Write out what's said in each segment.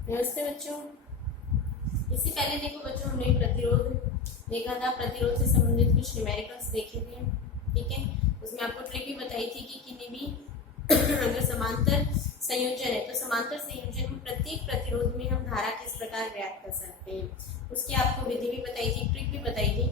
नमस्ते बच्चों। इससे पहले देखो बच्चों, हमने प्रतिरोध देखा था, प्रतिरोध से संबंधित कुछ न्यूमेरिकल्स देखे थे। ठीक है, उसमें आपको ट्रिक भी बताई थी कि किन्हीं भी अगर समांतर संयोजन है तो समांतर संयोजन में प्रत्येक प्रतिरोध में हम धारा किस प्रकार ज्ञात कर सकते हैं, उसकी आपको विधि भी बताई थी, ट्रिक भी बताई थी।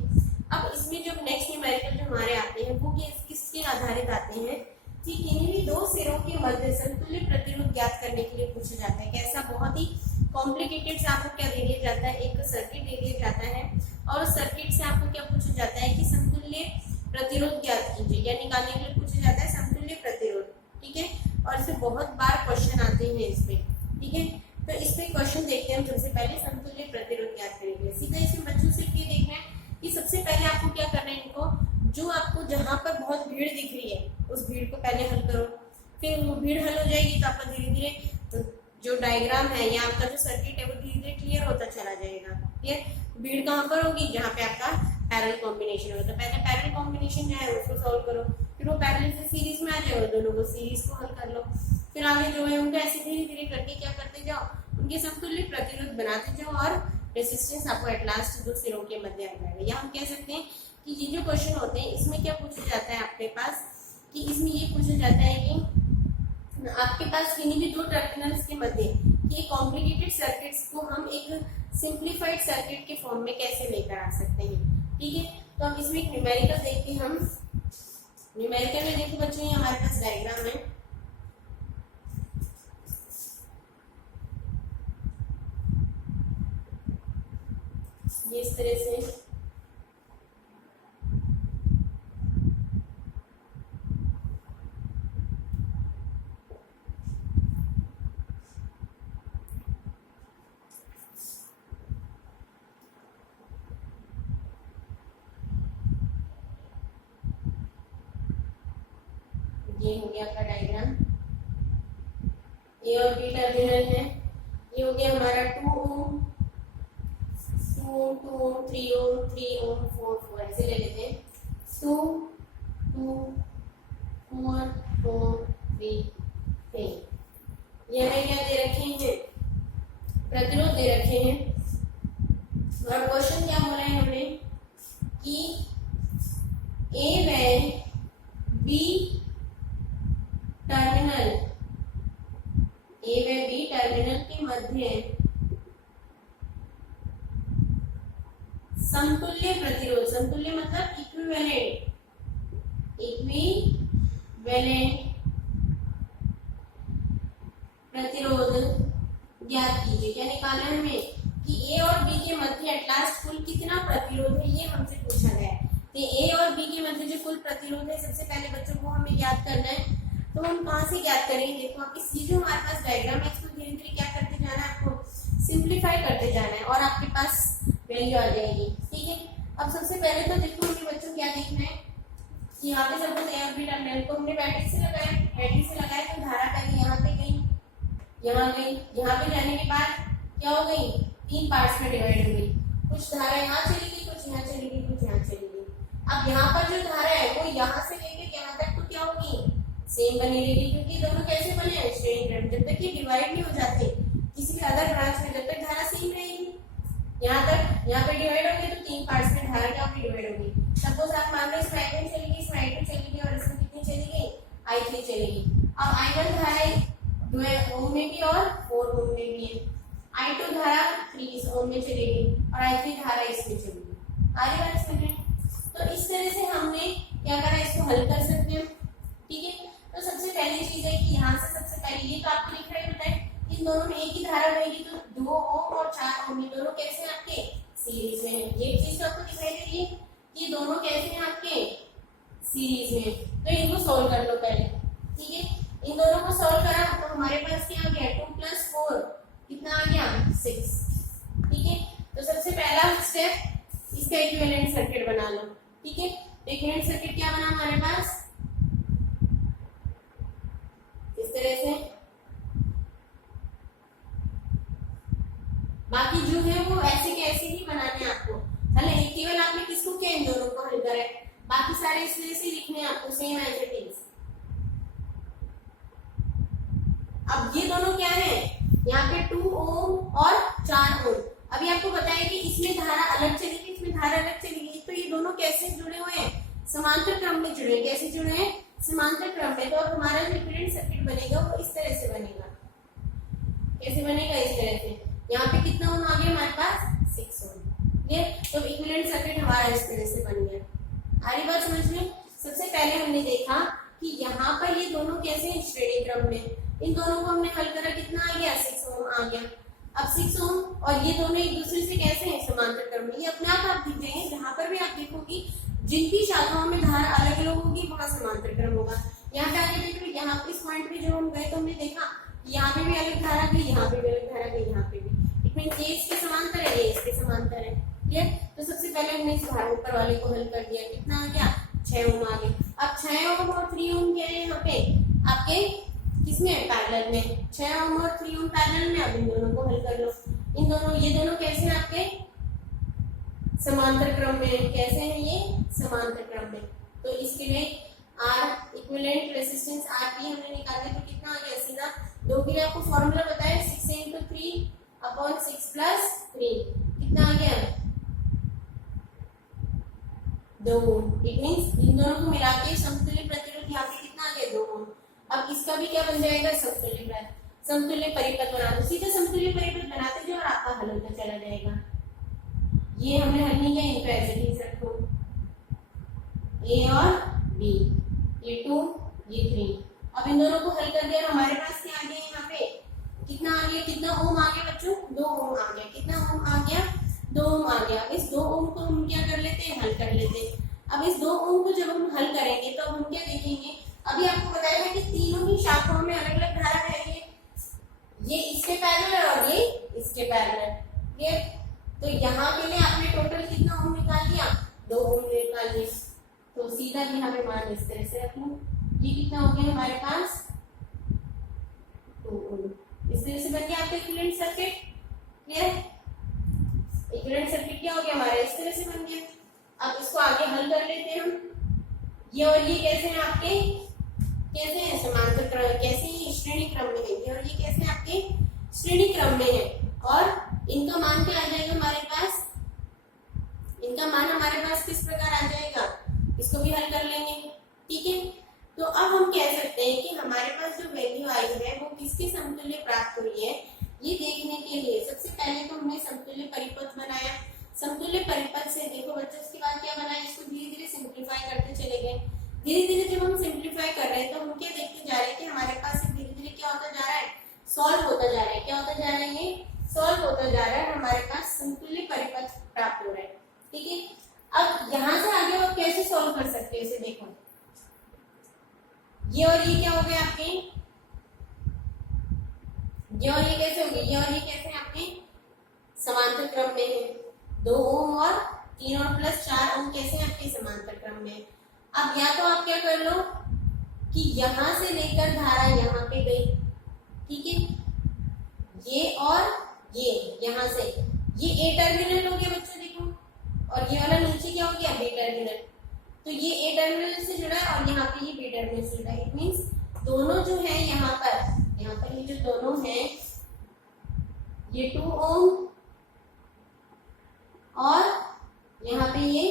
अब इसमें जो नेक्स्ट न्यूमेरिकल जो हमारे आते हैं वो किसके आधारित आते हैं कि किन्हीं भी दो सिरों के मध्य समतुल्य प्रतिरोध ज्ञात करने के लिए पूछा जाता है। कैसा, बहुत ही कॉम्प्लिकेटेड से आपको क्या दे दिया जाता है, एक सर्किट दे दिया जाता है और उस सर्किट से आपको क्या पूछा जाता है कि समतुल्य प्रतिरोध ज्ञात कीजिए, या निकालने के लिए पूछा जाता है समतुल्य प्रतिरोध। ठीक है, और इसमें बहुत बार क्वेश्चन आते हैं इसमें। ठीक है, तो इसमें क्वेश्चन देखते हैं हम। सबसे पहले समतुल्य प्रतिरोध ज्ञात करेंगे। सीधा इसमें बच्चों सिर्फ ये देखना है कि सबसे पहले आपको क्या करना है, इनको जो आपको जहां पर बहुत भीड़ दिख रही है उस भीड़ को पहले हल करो। फिर वो भीड़ हल हो जाएगी तो आपका धीरे धीरे जो डायग्राम है या आपका जो सर्किट है वो धीरे धीरे क्लियर होता चला जाएगा। क्लियर, भीड़ कहाँ पर होगी, जहाँ पे आपका पैरेलल कॉम्बिनेशन होगा। तो पहले पैरेलल कॉम्बिनेशन जो है उसको सॉल्व करो, फिर वो पैरेलल से सीरीज में आ जाएगा, दोनों को सीरीज को हल कर लो। फिर आगे जो है उनको ऐसे धीरे धीरे करके क्या करते जाओ, उनके समतुल्य प्रतिरोध बनाते जाओ और रेसिस्टेंस आपको एट लास्ट दो सिरों के मध्य आ जाएगा। या हम कह सकते हैं कि ये जो क्वेश्चन होते हैं इसमें क्या पूछा जाता है आपके पास कि इसमें ये पूछा जाता है कि आपके पास किन्हीं भी दो टर्मिनल्स के मध्य ये कॉम्प्लिकेटेड सर्किट्स को हम एक सिंप्लीफाइड सर्किट के फॉर्म में कैसे लेकर आ सकते हैं। ठीक है, तो हम इसमें एक न्यूमेरिकल देखते हैं। हम न्यूमेरिकल में देखो बच्चों, ये हमारे पास डायग्राम है। ये इस तरह से ये हो गया आपका डायग्राम। ए और बी टर्मिनल है, ये हो गया हमारा 2 ओम, 2 ओम, 2 ओम, 3 ओम, 3 ओम, 4 4 ऐसे ले लेते हैं। 2 2 4 4 3 3 ये हमें क्या दे रखे हैं, प्रतिरोध दे रखे हैं। और क्वेश्चन क्या हो रहा है हमें कि ए व बी टर्मिनल, ए व बी टर्मिनल के मध्य समतुल्य प्रतिरोध, समतुल्य मतलब इक्विवेलेंट, इक्विवेलेंट प्रतिरोध ज्ञात कीजिए। क्या निकालना है हमें कि ए और बी के मध्य एट लास्ट कुल कितना प्रतिरोध है, ये हमसे पूछा गया है। तो ए और बी के मध्य जो कुल प्रतिरोध है सबसे पहले बच्चों को हमें ज्ञात करना है। तो हम कहाँ से ज्ञात करेंगे, देखो आप इस जो हमारे पास डायग्राम है इसको धीरे धीरे क्या करते जाना है, आपको सिंप्लीफाई करते जाना है और आपके पास वैल्यू आ जाएगी। ठीक है, अब सबसे पहले तो देखो हमें बच्चों क्या देखना है कि यहाँ पे सपोज ए और बी टर्मिनल को हमने बैटरी से लगाया, बैटरी से लगाया तो धारा पहले यहाँ पे गई, यहाँ गई, यहाँ पे जाने के बाद क्या हो गई, 3 पार्ट्स में डिवाइड हो गई। कुछ धारा यहाँ चली गई, कुछ यहाँ चली गई, कुछ यहाँ चली गई। अब यहाँ पर जो धारा है वो यहाँ से लेकर यहाँ तक तो क्या होगी, सेम बनी रहेगी, क्योंकि दोनों कैसे बने हैं, स्ट्रेट। जब तक ये डिवाइड नहीं हो जाते किसी भी अदर ब्रांच में, जब तक धारा सेम रहेगी। यहाँ तक यहाँ पे डिवाइड होगी तो 3 पार्ट्स में धारा क्या होगी, डिवाइड होगी। सपोज आप मान लो इसमें I1 चली गई, इसमें I2 चली गई और इसमें कितनी चली गई, I3 चली गई। अब I1 धारा ओम में भी और 4 ओम में भी है, I2 धारा 3 ओम में चली गई और I3 धारा इसमें चली गई। आगे बात समझ। तो इस तरह से हमने क्या करा, इसको हल कर सकते हैं। ठीक है, तो सबसे पहली चीज है कि यहाँ से सबसे पहले ये तो आपको लिख रहा है, बताए इन दोनों में एक ही धारा बहेगी तो 2 ओम और 4 ओम, ये दोनों कैसे हैं आपके सीरीज में है। ये चीज तो आपको दिखाई दे रही है कि दोनों कैसे हैं आपके सीरीज में। तो इनको सोल्व कर लो पहले। ठीक है, इन दोनों को सोल्व करा तो हमारे पास क्या आ गया, 2 + 4 कितना आ गया, 6। ठीक है, तो सबसे पहला स्टेप इसका इक्विवेलेंट सर्किट बना लो। ठीक है, इक्विवेलेंट सर्किट क्या बना हमारे पास, इस तरह से। बाकी जो है वो ऐसे के ऐसे ही बनाने हैं आपको। भले केवल आपने किसको क्या, इन दोनों को हल करा है, बाकी सारे इस तरह से लिखने हैं आपको, सेम एज इट इज। अब ये दोनों क्या है, यहाँ पे 2 ओम और 4 ओम। अभी आपको बताया कि इसमें धारा अलग चलेगी, इसमें धारा अलग चलेगी, तो ये दोनों कैसे जुड़े हुए हैं, समांतर क्रम में जुड़े हैं। कैसे जुड़े हैं, समांतर क्रम में। तो अब हमारा जो इक्विवेलेंट सर्किट बनेगा वो इस तरह से बनेगा। कैसे बनेगा, इस तरह से। यहाँ पे कितना ओम आ गया हमारे पास, 6 ओम। क्लियर, तो इक्विवेलेंट सर्किट हमारा इस तरह से बन गया। आ रही बात समझ में। सबसे पहले हमने देखा कि यहाँ पर ये दोनों कैसे हैं, श्रेणी क्रम में। इन दोनों को हमने हल करा, कितना आ गया, 6 ओम आ गया। अब 6 ओम और ये दोनों एक दूसरे से कैसे हैं, समांतर क्रम में। ये अपने आप दिख जाएंगे। जहां पर भी आप देखोगी जिनकी शाखाओं में धारा अलग अलग होगी वहां समांतर क्रम होगा। यहाँ पे आगे देखो, यहाँ पे इस पॉइंट पे जब हम गए तो हमने देखा यहाँ पे भी अलग धारा गई, यहाँ पे भी अलग धारा गई, यहाँ पे भी। इट मीन ये इसके समांतर है, ये इसके समांतर है। क्लियर, तो सबसे पहले हमने इस भाग ऊपर वाले को हल कर दिया। कितना आ गया, 6 ओम आ गया। अब 6 ओम और 3 ओम क्या है यहाँ पे आपके, किसमें, पैरेलल में। 6 ओम और 3 ओम पैरेलल में। अब इन दोनों को हल कर लो। इन दोनों, ये दोनों कैसे हैं आपके, समांतर क्रम में। कैसे हैं ये, समांतर क्रम में। तो इसके लिए आर इक्विवेलेंट रेजिस्टेंस आरपी हमने निकाले, तो कितना आ गया, सीधा 2 के लिए आपको फॉर्मूला बताया, 6 × 3/6 + 3 कितना आ गया, 2 ओम। इट मींस इन दोनों को मिला के समतुल्य प्रतिरोध यहाँ पे कितना आ गया, 2 ओम। अब इसका भी क्या बन जाएगा, समतुल्य परिपथ बना दो। सीधे समतुल्य परिपथ बनाते जाओ और आपका हल होता चला जाएगा। ये हमने हल नहीं किया, इनको एज इट इज रखो, ए और बी, ये 2 ये 3। अब इन दोनों को हल कर दिया, हमारे पास क्या आ गया, यहाँ पे कितना आ गया, कितना ओम आ गया बच्चों, 2 ओम आ गया। कितना ओम आ गया, 2 ओम आ गया। इस 2 ओम को हम क्या कर लेते हैं, हल कर लेते हैं। अब इस 2 ओम को जब हम हल करेंगे तो हम क्या देखेंगे, अभी आपको बताया था कि तीनों ही शाखाओं में अलग अलग धारा है। ये इसके पैरेलल है और ये इसके पैरेलल। क्लियर, तो यहाँ के लिए आपने टोटल कितना ओम निकाल लिया, 2 ओम निकाल लिया। तो सीधा यहाँ पे मान इस तरह से रख लूं, ये कितना हो गया हमारे पास, 2 ओम। इस तरह से बन गया आपका इक्विवेलेंट सर्किट। क्लियर है, इक्विवेलेंट सर्किट क्या हो गया हमारा, इस तरह से बन गया। अब इसको आगे हल कर लेते हैं हम। ये और ये कैसे हैं आपके, कैसे हैं, समांतर क्रम, कैसे हैं, श्रेणी क्रम में है। ये और ये कैसे हैं आपके, श्रेणी क्रम में है। और इनका मान क्या आ जाएगा हमारे पास, इनका मान हमारे पास किस प्रकार आ जाएगा, इसको भी हल कर लेंगे। ठीक है, तो अब हम कह सकते हैं कि हमारे पास जो वैल्यू आई है वो किसके समतुल्य प्राप्त हुई है, ये देखने के लिए सबसे पहले तो हमने समतुल्य परिपथ बनाया। समतुल्य परिपथ से देखो बच्चों, इसके बाद क्या बनाया, इसको धीरे धीरे सिंप्लीफाई करते चले गए। धीरे धीरे जब हम सिंप्लीफाई कर रहे हैं तो हम क्या देखते जा रहे हैं कि हमारे पास धीरे धीरे क्या होता जा रहा है, सॉल्व होता जा रहा है। क्या होता जा रहा है, ये सॉल्व होता जा रहा है, हमारे पास समतुल्य परिपथ प्राप्त हो रहा है। ठीक है, अब यहाँ से आगे आप कैसे सॉल्व कर सकते हैं, इसे देखो। ये और ये क्या हो गया आपके, ये और ये कैसे हो गए, ये और ये कैसे हैं आपके, समांतर क्रम में है। 2 ओम और 3 और प्लस 4 ओम कैसे हैं आपके, समांतर क्रम में। अब या तो आप क्या कर लो कि यहां से लेकर धारा यहाँ पे गई, ठीक है, ये और ये यहां से, ये ए टर्मिनल हो गया बच्चों देखो, और ये वाला नीचे क्या हो गया, बी टर्मिनल। तो ये ए टर्मिनल से जुड़ा है और यहाँ पे ये बी टर्मिनल से जुड़ा है। इट मींस दोनों जो है यहाँ पर ये जो दोनों हैं, ये 2 ओम और यहाँ पे ये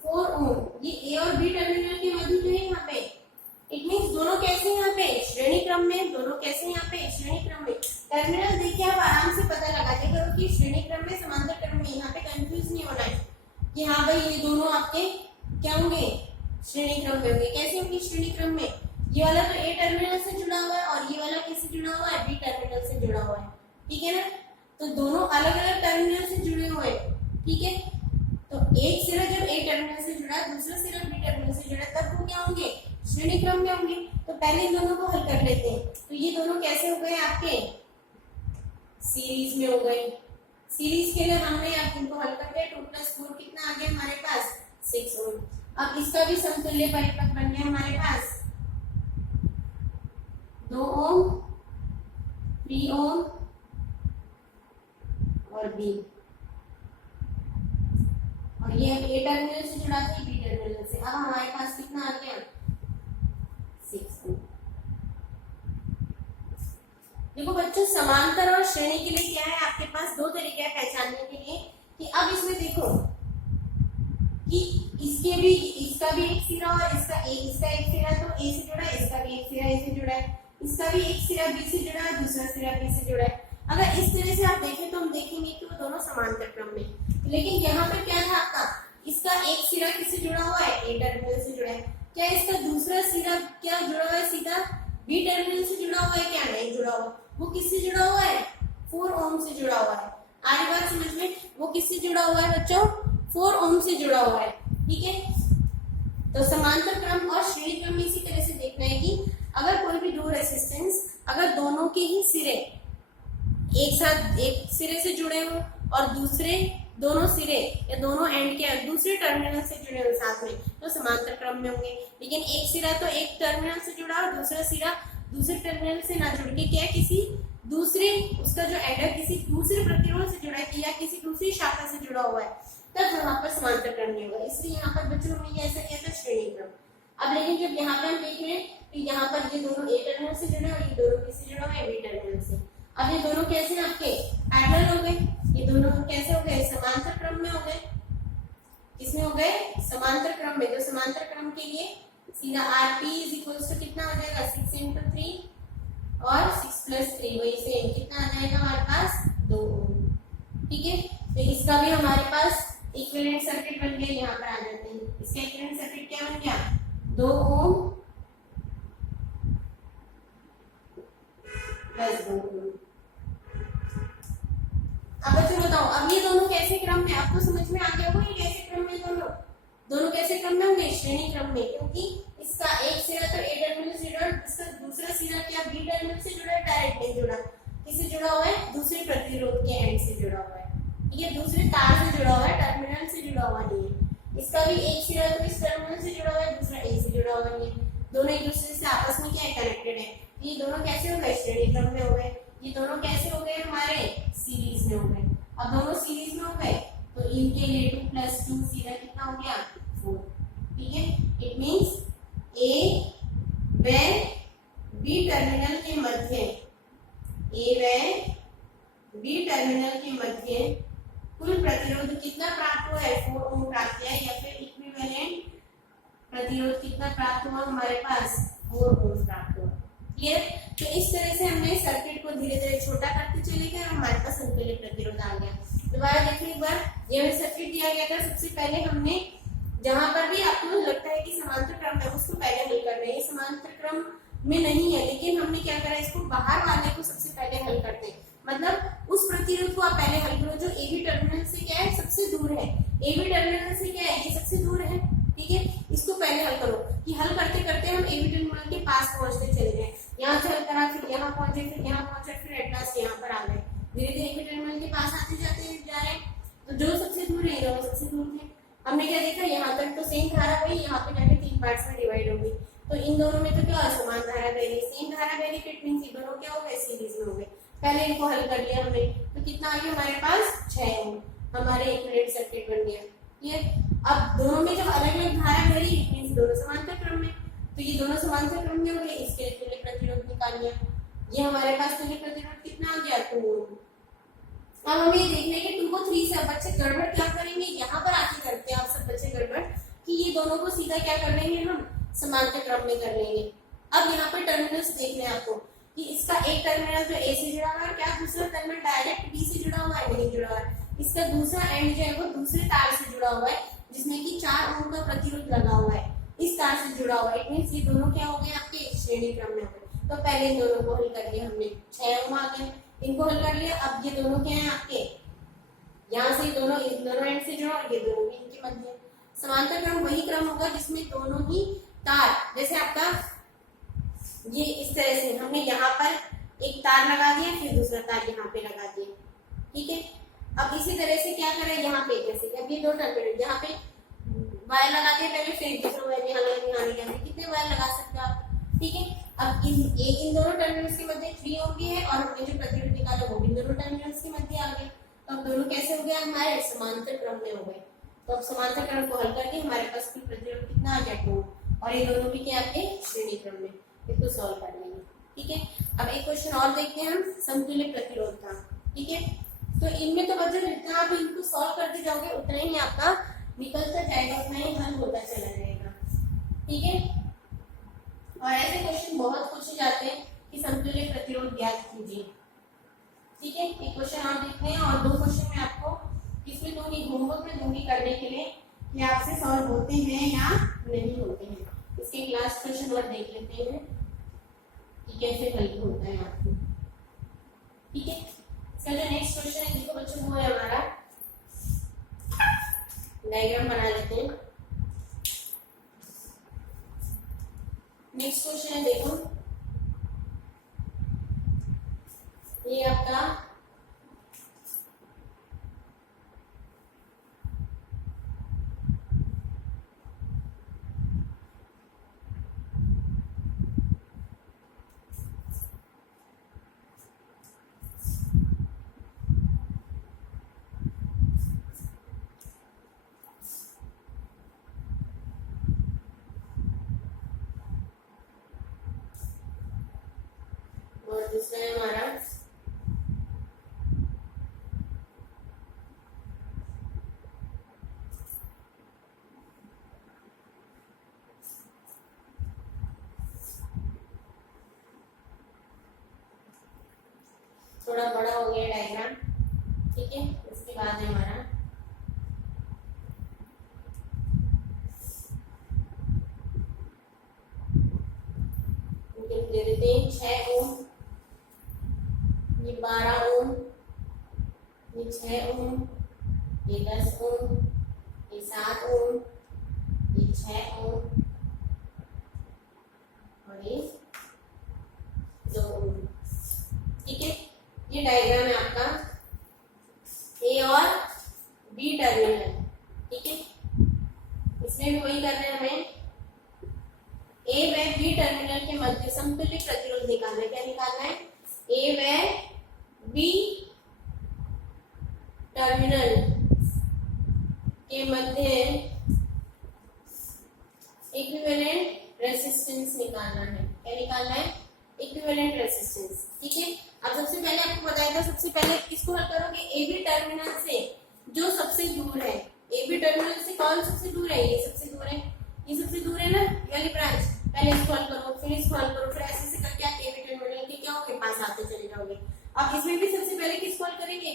4 ओम, ये ए और बी टर्मिनल के मध्य जो है यहाँ पे। इट मींस दोनों कैसे यहाँ पे, श्रेणी क्रम में। दोनों कैसे यहाँ पे, श्रेणी क्रम में। टर्मिनल देखिए आप आराम से पता लगा दे करो कि श्रेणी क्रम में, समांतर क्रम में। यहाँ पे कंफ्यूज नहीं होना है कि हाँ भाई ये दोनों आपके क्या होंगे, श्रेणी क्रम में होंगे। कैसे होंगे श्रेणी क्रम में, ये वाला तो ए टर्मिनल से जुड़ा हुआ है और ये वाला किससे जुड़ा हुआ है, बी टर्मिनल से जुड़ा हुआ है। ठीक है ना, तो दोनों अलग अलग टर्मिनल से जुड़े हुए हैं। ठीक है, तो एक सिरा जब ए टर्मिनल से जुड़ा, दूसरा सिरा बी टर्मिनल से जुड़ा, तब वो क्या होंगे, श्रेणी क्रम में होंगे। तो पहले इन दोनों को हल कर लेते हैं। तो ये दोनों कैसे हो गए आपके, सीरीज में हो गए। सीरीज के लिए हमने आप इनको हल करते हैं, 2 + 4 कितना आ गया हमारे पास, 6 ओम। अब इसका भी समतुल्य परिपथ बन गया हमारे पास, 2 ओम, 3 ओम और बी, और ये ए टर्मिनल से जुड़ा था, बी टर्मिनल से। अब हमारे पास कितना आ गया, 6 ओम। देखो बच्चों, समांतर और श्रेणी के लिए क्या है, आपके पास दो तरीके हैं पहचानने के लिए। कि अब इसमें देखो कि इसका भी एक सिरा और इसका एक सिरा तो ए से जुड़ा है, इसका भी एक सिरा ए से जुड़ा है, इसका भी एक सिरा बी से जुड़ा है, दूसरा सिरा बी से जुड़ा है। अगर इस तरह से आप देखें तो हम देखेंगे कि वो दोनों समांतर क्रम में। लेकिन यहाँ पे क्या था आपका, इसका एक सिरा किससे जुड़ा हुआ है, ए टर्मिनल से जुड़ा है। क्या इसका दूसरा सिरा क्या जुड़ा हुआ है, सीधा बी टर्मिनल से जुड़ा हुआ है? क्या नहीं जुड़ा हुआ। वो किससे जुड़ा हुआ है, 4 ओम से जुड़ा हुआ है। आगे बात समझ में, वो किससे जुड़ा हुआ है बच्चों, 4 ओम से जुड़ा हुआ है। ठीक है, तो समांतर क्रम और श्रेणी क्रम में इसी तरह से देखना है कि अगर कोई भी दो रेसिस्टेंस, अगर दोनों के ही सिरे एक साथ एक सिरे से जुड़े हो और दूसरे दोनों सिरे या दोनों एंड के दूसरे टर्मिनल से जुड़े हो साथ में, तो समांतर क्रम में होंगे। लेकिन एक सिरा तो एक टर्मिनल से जुड़ा और दूसरा सिरा दूसरे टर्मिनल से ना जुड़ के क्या किसी दूसरे, उसका जो एंड है किसी दूसरे प्रतिरोध से जुड़ा है या किसी दूसरी शाखा से जुड़ा हुआ है, तब वहां पर समांतर क्रम नहीं होगा। इसलिए यहाँ पर बच्चों हमने ऐसा किया था श्रेणी क्रम। अब लेकिन जब यहाँ पर हम देख रहे हैं तो यहाँ पर ये दोनों ए टर्मिनल से जुड़े और ये दोनों किससे जुड़ा हुआ है, बी टर्मिनल से। अब ये दोनों कैसे आपके पैरेलल हो गए, ये दोनों कैसे हो गए, समांतर क्रम में हो गए। किसमें हो गए, समांतर क्रम में। तो समांतर क्रम के लिए सीधा Rp इज इक्वल्स टू कितना हो जाएगा, 6 into 3 और 6 plus 3 वही सेम कितना आ जाएगा हमारे पास, 2 ओम। ठीक है, तो इसका भी हमारे पास इक्विवेलेंट सर्किट बन गया। यहाँ पर आ जाते हैं, इसका इक्विवेलेंट सर्किट क्या बन गया, 2 ओम प्लस 2 ओम। अब बच्चों बताओ, अब ये दोनों कैसे क्रम में, आपको समझ में आ गया होगा ये कैसे क्रम में, दोनों कैसे क्रम में होंगे, श्रेणी क्रम में। क्योंकि इसका एक सिरा तो ए टर्मिनल से जुड़ा, इसका दूसरा सिरा क्या बी टर्मिनल से जुड़ा है, डायरेक्ट नहीं जुड़ा। किससे जुड़ा हुआ है, दूसरे प्रतिरोध के एंड से जुड़ा हुआ है। ये दूसरे तार से जुड़ा हुआ है, टर्मिनल से जुड़ा हुआ नहीं है। इसका भी एक सिरा तो इस टर्मिनल से जुड़ा हुआ है, दूसरा ए से जुड़ा हुआ नहीं है। दोनों एक दूसरे से आपस में क्या है, कनेक्टेड है। ये दोनों कैसे हो गए, श्रेणी क्रम में हो गए। ये दोनों कैसे हो गए, हमारे सीरीज में हो गए। अब दोनों सीरीज में हो गए तो इनके लिए 2 plus 2 सीधा कितना हो गया, 4। ठीक है, इट मींस ए व बी टर्मिनल के मध्य, ए व बी टर्मिनल के मध्य कुल प्रतिरोध कितना प्राप्त हुआ है, 4 ओम प्राप्त किया है। या फिर इक्विवेलेंट प्रतिरोध कितना प्राप्त हुआ हमारे पास, 4 ओम प्राप्त हुआ। क्लियर। तो इस तरह से हमने सर्किट को धीरे धीरे छोटा करते चले गए और हमारे पास समतुल्य प्रतिरोध आ गया। दोबारा देखिए एक बार, ये हमें सर्किट दिया गया था। सबसे पहले हमने जहां पर भी आपको लगता है कि समांतर क्रम है उसको पहले हल कर रहे हैं। समांतर क्रम में नहीं है, लेकिन हमने क्या करा, इसको बाहर वाले को सबसे पहले हल करते हैं। मतलब उस प्रतिरोध को आप पहले हल करो जो ए बी टर्मिनल से क्या है, सबसे दूर है। ए बी टर्मिनल से क्या है, ये सबसे दूर है। ठीक है, इसको पहले हल करो। कि हल करते करते हम ए बी टर्मिनल के पास पहुंचते चले गए। यहाँ से हल करा, फिर यहाँ पहुंचे, फिर यहाँ पहुंचे, फिर एट लास्ट यहाँ पर आ गए। धीरे धीरे ए बी टर्मिनल के पास आते जाते जा रहे हैं। तो जो सबसे दूर है वो सबसे दूर थे। हमने क्या देखा, यहाँ तक तो सेम धारा गई, यहाँ पे जाके 3 पार्ट्स में डिवाइड हो गई। तो इन दोनों में तो क्या समान धारा गई, सेम धारा गई, इट मींस ये दोनों क्या हो गए, सीरीज में हो गए। पहले इनको हल कर लिया हमने, तो कितना आ गया हमारे पास, 6 ओम। हमारे इक्विवेलेंट सर्किट बन गया। क्लियर। अब दोनों में जब अलग अलग धारा गई, इट मींस दोनों समांतर क्रम में, तो ये दोनों समांतर क्रम में हो गए। इसके लिए तुल्य प्रतिरोध निकाल लिया। ये हमारे पास तुल्य प्रतिरोध कितना आ गया, 2 ओम। अब हमें ये देखना है कि 2 को 3 से, अब बच्चे गड़बड़ क्या करेंगे, यहाँ पर आके करते हैं आप सब बच्चे गड़बड़, कि ये दोनों को सीधा क्या कर लेंगे, हम समांतर क्रम में कर लेंगे। अब यहाँ पर टर्मिनल्स देखने हैं आपको कि इसका एक टर्मिनल जो ए से जुड़ा हुआ है, क्या दूसरा टर्मिनल डायरेक्ट बी से जुड़ा हुआ है, नहीं जुड़ा हुआ है। इसका दूसरा एंड जो है वो दूसरे तार से जुड़ा हुआ है, जिसमें कि 4 ओम का प्रतिरोध लगा हुआ है, इस तार से जुड़ा हुआ है। इट मींस ये दोनों क्या हो गए, आपके श्रेणी क्रम में हो गए। तो पहले इन दोनों को हल कर लिया हमने, 6 ओम आ गए, इनको हल कर लिया। अब ये दोनों क्या है आपके, यहाँ से दोनों एंड से जुड़ा और ये दोनों भी इनके मध्य। समांतर क्रम वही क्रम होगा जिसमें दोनों ही तार, जैसे आपका ये इस तरह से हमने यहाँ पर एक तार लगा दिया, फिर दूसरा तार यहाँ पे लगा दिया। ठीक है, अब इसी तरह से क्या करें, यहाँ पे जैसे अब ये 2 टर्मिनल, यहाँ पे वायर लगा दिया पहले, फिर दूसरा वायर यहाँ लगा, कितने वायर लगा सकते हो आप। ठीक है, अब इन दोनों टर्मिनल्स के मध्य 3 ओम भी है और हमने जो प्रतिरोध निकाला वो भी दोनों टर्मिनल्स के मध्य आ गए। तो अब दोनों कैसे हो गए, हमारे समांतर क्रम में हो गए। तो अब समांतर क्रम को हल करके हमारे पास कुल प्रतिरोध कितना आ गया, 2। और ये दोनों भी क्या आपके श्रेणी क्रम में। इसको सॉल्व कर लेंगे। ठीक है। अब एक क्वेश्चन और देखते हैं हम समतुल्य प्रतिरोध का। ठीक है, तो इनमें तो बच्चों जितना आप इनको सॉल्व करते जाओगे उतना ही आपका निकलता जाएगा, उतना ही हल होता चला जाएगा। ठीक है, और ऐसे क्वेश्चन बहुत पूछे जाते हैं कि समतुल्य प्रतिरोध ज्ञात कीजिए। ठीक है, एक क्वेश्चन आप देखते हैं और दो क्वेश्चन मैं आपको इसमें दूंगी, होमवर्क में दूंगी करने के लिए कि आपसे सॉल्व होते हैं या नहीं होते हैं। इसके क्लास क्वेश्चन और देख लेते हैं कि कैसे हल होता है आपको। ठीक है, इसका जो नेक्स्ट क्वेश्चन है देखो बच्चों, वो है हमारा, डायग्राम बना लेते हैं। नेक्स्ट क्वेश्चन है देखो, ये आपका और दूसरा है हमारा थोड़ा बड़ा हो गया डायग्राम। ठीक है, उसके बाद है हमारा दे देते हैं 6 ओम, ये 12 ओम, ये 6 ओम, ये 10 ओम, ये 7 ओम, ये 6 ओम और ये 2 ओम। ठीक है, ये डायग्राम है आपका ए और बी टर्मिनल। ठीक है, इसमें भी वही करना है हमें, ए व बी टर्मिनल के मध्य समतुल्य प्रतिरोध निकालना है। क्या निकालना है? ए व बी टर्मिनल के मध्य इक्विवेलेंट रेजिस्टेंस निकालना है। क्या निकालना है? Equivalent resistance. ठीक है, अब सबसे पहले आपको बताया था, सबसे पहले किसको हल करोगे? ए बी टर्मिनल से जो सबसे दूर है, ए बी टर्मिनल से कौन सबसे दूर है? ये सबसे दूर है, ये सबसे दूर है ना, ये वाली ब्रांच। पहले इसको हल करो, फिर इसको हल करो, फिर ऐसे से करके आप ए बी टर्मिनल के क्या होगे? पास आते चले जाओगे। अब इसमें भी सबसे पहले किसको हल करेंगे?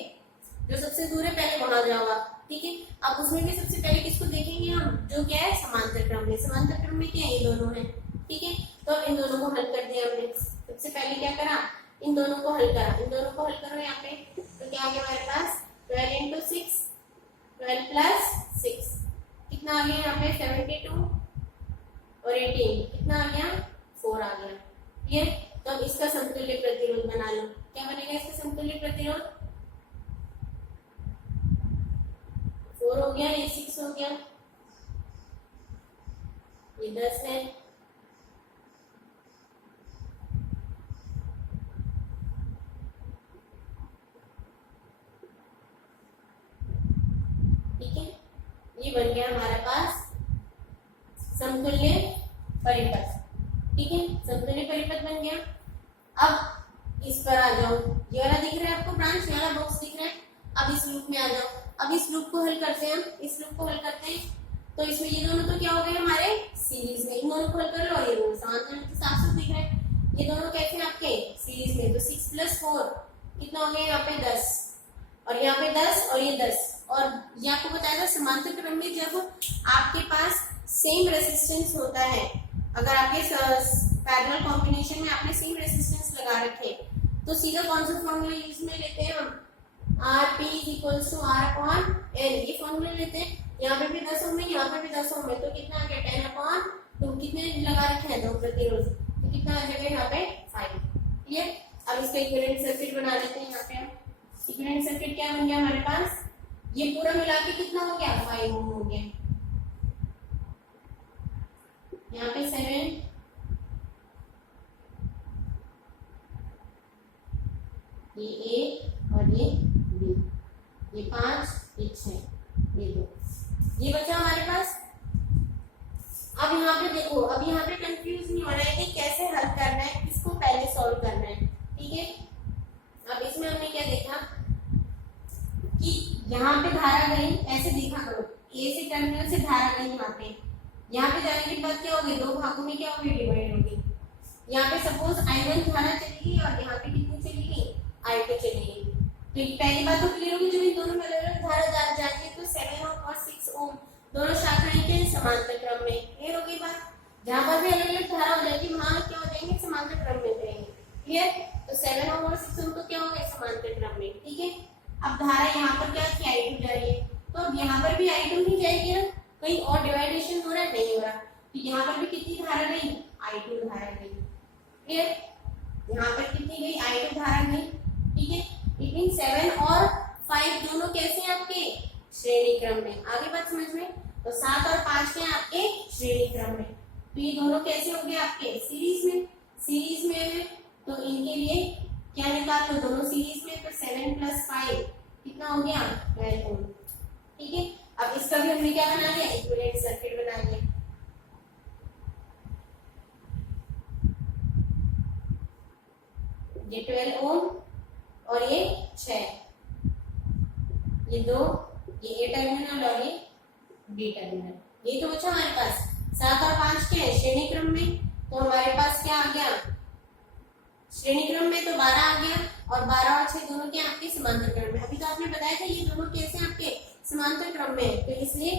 जो सबसे दूर है पहले वहां जाओ आप। ठीक है, अब उसमें भी सबसे पहले किसको देखेंगे हम? जो क्या है? समांतर क्रम में। समांतर क्रम में क्या है? ये दोनों है। ठीक है, तो इन दोनों को हल कर दिया हमने। सबसे पहले क्या करा? इन दोनों को हल करा। इन दोनों को हल करो यहाँ पे, तो क्या आ गया हमारे पास? 12 into 6, 12 plus 6 कितना आ गया यहाँ पे? 72 और 18 कितना आ गया? 4 आ गया। क्लियर? तो अब इसका समतुल्य प्रतिरोध बना लो। क्या बनेगा इसका समतुल्य प्रतिरोध? 4 हो गया, ये 6 हो गया, ये 10 है, ठीक है। ये बन गया हमारे पास समतुल्य परिपथ। ठीक है, समतुल्य परिपथ बन गया। अब इस पर आ जाओ, ये वाला दिख रहा है आपको ब्रांच, ये वाला बॉक्स दिख रहा है। अब इस लूप में आ जाओ। अब इस लूप को हल करते हैं हम, इस लूप को हल करते हैं, तो इसमें ये दोनों तो क्या हो गए हमारे? सीरीज में। इन दोनों को हल कर लो, ये दोनों समांतर में, तो साफ साफ दिख रहा है ये दोनों कैसे आपके? सीरीज में। तो 6 + 4 कितना हो गया यहाँ पे? 10, और यहाँ पे 10 और ये 10। और ये आपको बताया था समांतर क्रम में जब आपके पास सेम रेजिस्टेंस होता है, अगर आपके पैरेलल कॉम्बिनेशन में आपने सेम रेजिस्टेंस लगा रखे, तो सीधा कौन सा फॉर्मूला यूज में लेते हैं हम? Rp = R/N, ये फॉर्मूला लेते हैं। यहाँ पे भी 10 ओम है, यहाँ पे भी 10 ओम है, तो कितना आ गया? 10/2। कितने लगा रखे हैं? 2 प्रतिरोध, तो कितना आ जाएगा यहाँ पे? 5। क्लियर? अब इसका इक्विवेलेंट सर्किट बना लेते हैं। यहाँ पे हम इक्विवेलेंट सर्किट क्या बन गया हमारे पास? ये पूरा मिला के कितना हो गया? 5 ओम हो गया। यहाँ पे 7, ये A और ये B, ये 5, ये 6, ये 2, ये बचा हमारे पास। अब यहाँ पे देखो, अब यहाँ पे कंफ्यूज नहीं होना है कि कैसे हल करना है, किसको इसको पहले सॉल्व करना है, ठीक है। अब इसमें हमने क्या देखा कि यहाँ पे धारा गई, ऐसे देखा करो, ए से टर्मिनल से धारा गई यहाँ पे जाने के बाद क्या होगी, दो भागों में क्या होगी, डिवाइड होगी। यहाँ पे सपोज I1 धारा चलेगी और यहाँ पे कितनी चलेगी, I2 चलेगी। तो पहली बात तो क्लियर होगी, जब इन दोनों में अलग-अलग धारा जाती है तो 7 ओम और 6 ओम दोनों शाखाएं के समांतर क्रम में, क्लियर होगी बात। जहाँ पर भी अलग-अलग धारा हो जाएगी वहाँ क्या हो जाएंगे, समांतर क्रम में जाएंगे, क्लियर। तो 7 ओम और 6 ओम तो क्या हो गए, समांतर क्रम में, ठीक है। अब धारा यहाँ पर क्या थी, I2 जा रही है, तो अब यहाँ पर भी I2 ही जाएगी ना, कहीं और डिवाइडेशन हो रहा है, नहीं हो रहा। तो यहाँ पर भी कितनी धारा गई, I2 धारा गई, क्लियर। यहाँ पर कितनी गई, I2 धारा गई, ठीक है। इट मीन 7 और 5 दोनों कैसे हैं आपके, श्रेणी क्रम में। आगे बात समझ में, तो 7 और 5 के आपके श्रेणी क्रम में, तो ये दोनों कैसे हो गए आपके, सीरीज में। सीरीज में है तो इनके लिए क्या निकाल लो, दोनों सीरीज में, तो 7 + 5 कितना हो गया, 12 ओम, ठीक है। अब इसका भी हमने क्या बना लिया, इक्विवेलेंट सर्किट बना लिया। ये 12 ओम और ये 6, ये दो, ये ए टर्मिनल और ये बी टर्मिनल। ये तो बचा हमारे पास 7 और 5 के श्रेणी क्रम में, तो हमारे पास क्या आ गया, श्रेणी क्रम में तो 12 आ गया, और 12 और 6 दोनों के आपके समांतर क्रम में। अभी तो आपने बताया था ये दोनों कैसे आपके समांतर क्रम में है, तो इसलिए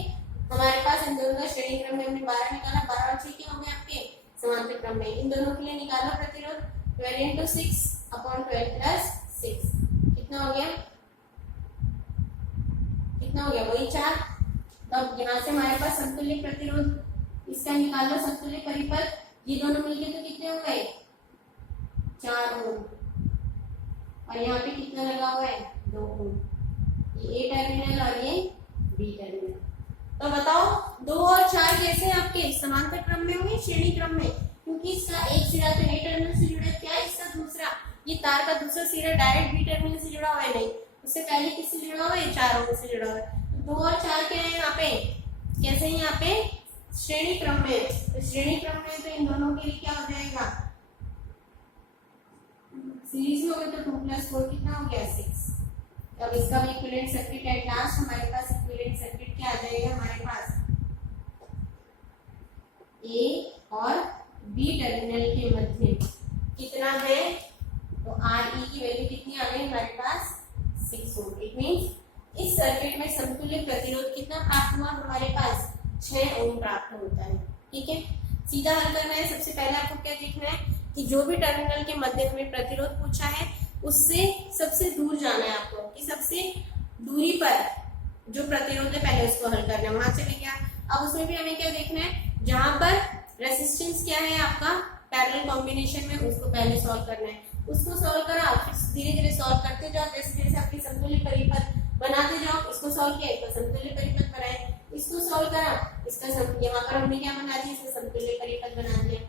हमारे पास इन दोनों का श्रेणी क्रम में हमने 12 निकाला, 12 और 6 क्या हो गए आपके समांतर क्रम में। इन दोनों के लिए निकालो प्रतिरोध, 12 × 6/12 + 6 कितना हो गया, कितना हो गया, वही 4। तब यहाँ से हमारे पास समतुल्य प्रतिरोध, इसका निकालो समतुल्य परिपथ, ये दोनों मिलके तो कितने हो गए, 4 ओम, और यहाँ पे कितना लगा हुआ है, 2 ओम। ये ए टर्मिनल और ये बी टर्मिनल। तो बताओ 2 और 4 कैसे आपके समांतर क्रम में होंगे, श्रेणी क्रम में, क्योंकि इसका एक सिरा तो ए टर्मिनल से जुड़ा है, क्या है इसका दूसरा, ये तार का दूसरा सिरा डायरेक्ट बी टर्मिनल से जुड़ा हुआ है, नहीं, उससे पहले किससे जुड़ा हुआ है, 4 ओम से जुड़ा हुआ है। तो 2 और 4 क्या है यहाँ पे, कैसे है यहाँ पे श्रेणी क्रम में, तो श्रेणी क्रम में तो इन दोनों के लिए क्या हो जाएगा, सीरीज में हो गया, तो 2 + 4 कितना हो गया, 6। अब इसका भी इक्विवेलेंट सर्किट है, लास्ट हमारे पास इक्विवेलेंट सर्किट क्या आ जाएगा, हमारे पास ए और बी टर्मिनल के मध्य कितना है, तो RE की वैल्यू कितनी आ गई हमारे पास, 6 ओम। इट मींस इस सर्किट में समतुल्य प्रतिरोध कितना प्राप्त हुआ हमारे पास, 6 ओम प्राप्त होता है, ठीक है। सीधा हल करना है, सबसे पहले आपको क्या देखना है कि जो भी टर्मिनल के मध्य हमें प्रतिरोध पूछा है उससे सबसे दूर जाना है आपको, कि सबसे दूरी पर जो प्रतिरोध है पहले उसको हल करना है, वहां चले गया। अब उसमें भी हमें क्या देखना है, जहां पर रेसिस्टेंस क्या है आपका पैरेलल कॉम्बिनेशन में, उसको पहले सॉल्व करना है। उसको सॉल्व करा, फिर धीरे धीरे सॉल्व करते जाओ, जैसे जैसे आपकी समतुल्य परिपथ बनाते जाओ। इसको सॉल्व किया, इसका समतुल्य परिपथ बनाए, इसको सॉल्व करा, इसका यहाँ पर हमने क्या बना दिया, इसका समतुल्य परिपथ बना दिया।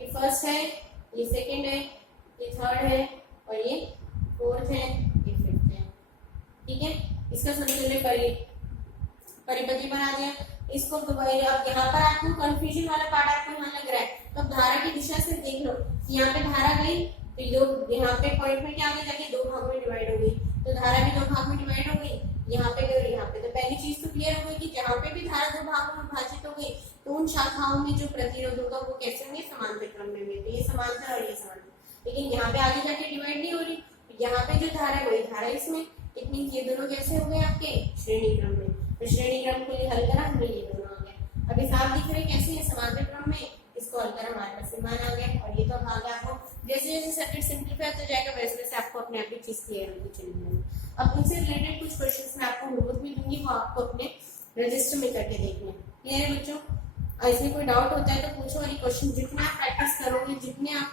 ये फर्स्ट है, ये सेकंड है, ये थर्ड है, और ये फोर्थ है, ये फिफ्थ है, ठीक है। इसका समतुल्य परिपथ बना दिया। इसको दोबारा, अब यहाँ पर आपको कंफ्यूजन वाला पार्ट आपको यहाँ लग रहा है, तो अब धारा की दिशा से देख लो, यहाँ पे धारा गई, तो दो यहाँ पे पॉइंट में क्या आगे जाके 2 भागों में डिवाइड हो गई, तो धारा भी 2 भाग में डिवाइड हो गई, यहाँ पे गई, यहाँ पे। तो पहली चीज तो क्लियर हो गई कि जहाँ पे भी धारा 2 भागों में विभाजित हो गई, तो उन शाखाओं में जो प्रतिरोध होगा वो कैसे होंगे, समांतर क्रम में होंगे, तो ये समांतर और ये समांतर। लेकिन यहाँ पे आगे जाके डिवाइड नहीं हो रही, यहाँ पे जो धारा है वही धारा इसमें, इट मींस ये दोनों कैसे हो गए आपके श्रेणी क्रम में। तो श्रेणी क्रम को ये हल करा हमने, ये दोनों आ गया। अभी साफ दिख रहे कैसे है समांतर क्रम में, इसको हल करा हमारे पास मान आ गया। और ये तो अब आ गया आपको, जैसे जैसे सर्किट सिंप्लीफाई होता जाएगा वैसे वैसे आपको अपने आप ही चीज क्लियर होती चली जाएगी। अब उनसे रिलेटेड कुछ क्वेश्चंस मैं आपको होमवर्क भी दूंगी, वो आपको अपने रजिस्टर में करके देखने। क्लियर है बच्चों? इसमें कोई डाउट होता है तो पूछो, और ये क्वेश्चन जितना आप प्रैक्टिस करोगे, जितने आप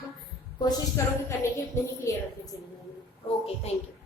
कोशिश करोगे करने की, उतने ही क्लियर होते चले जाएंगे। Okay, thank you.